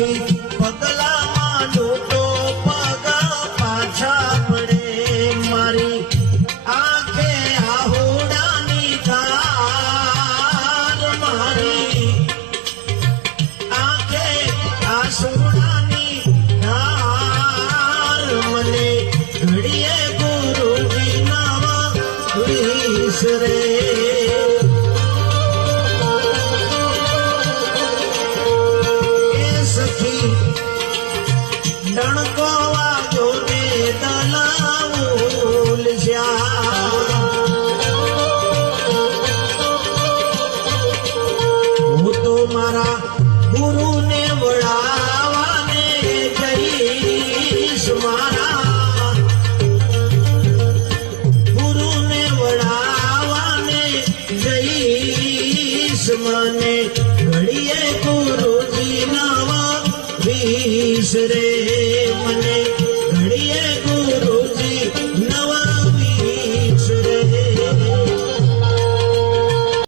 સખી પગલામાં ડૂબો પગ પાછા પડે મારી આંખે આહોડાની ધાર મારી આંખે આસુડાની ધાર મને ઘડીએ ગુરુજી નાવા વિસરે ડણકો વાજો ને દલાઉલ હું તો મારા ગુરુને વળાવાને જઈશ મારા ગુરુને વળાવાને જઈશ મને ઘડીએ ગુરુજી નાવા વિસરે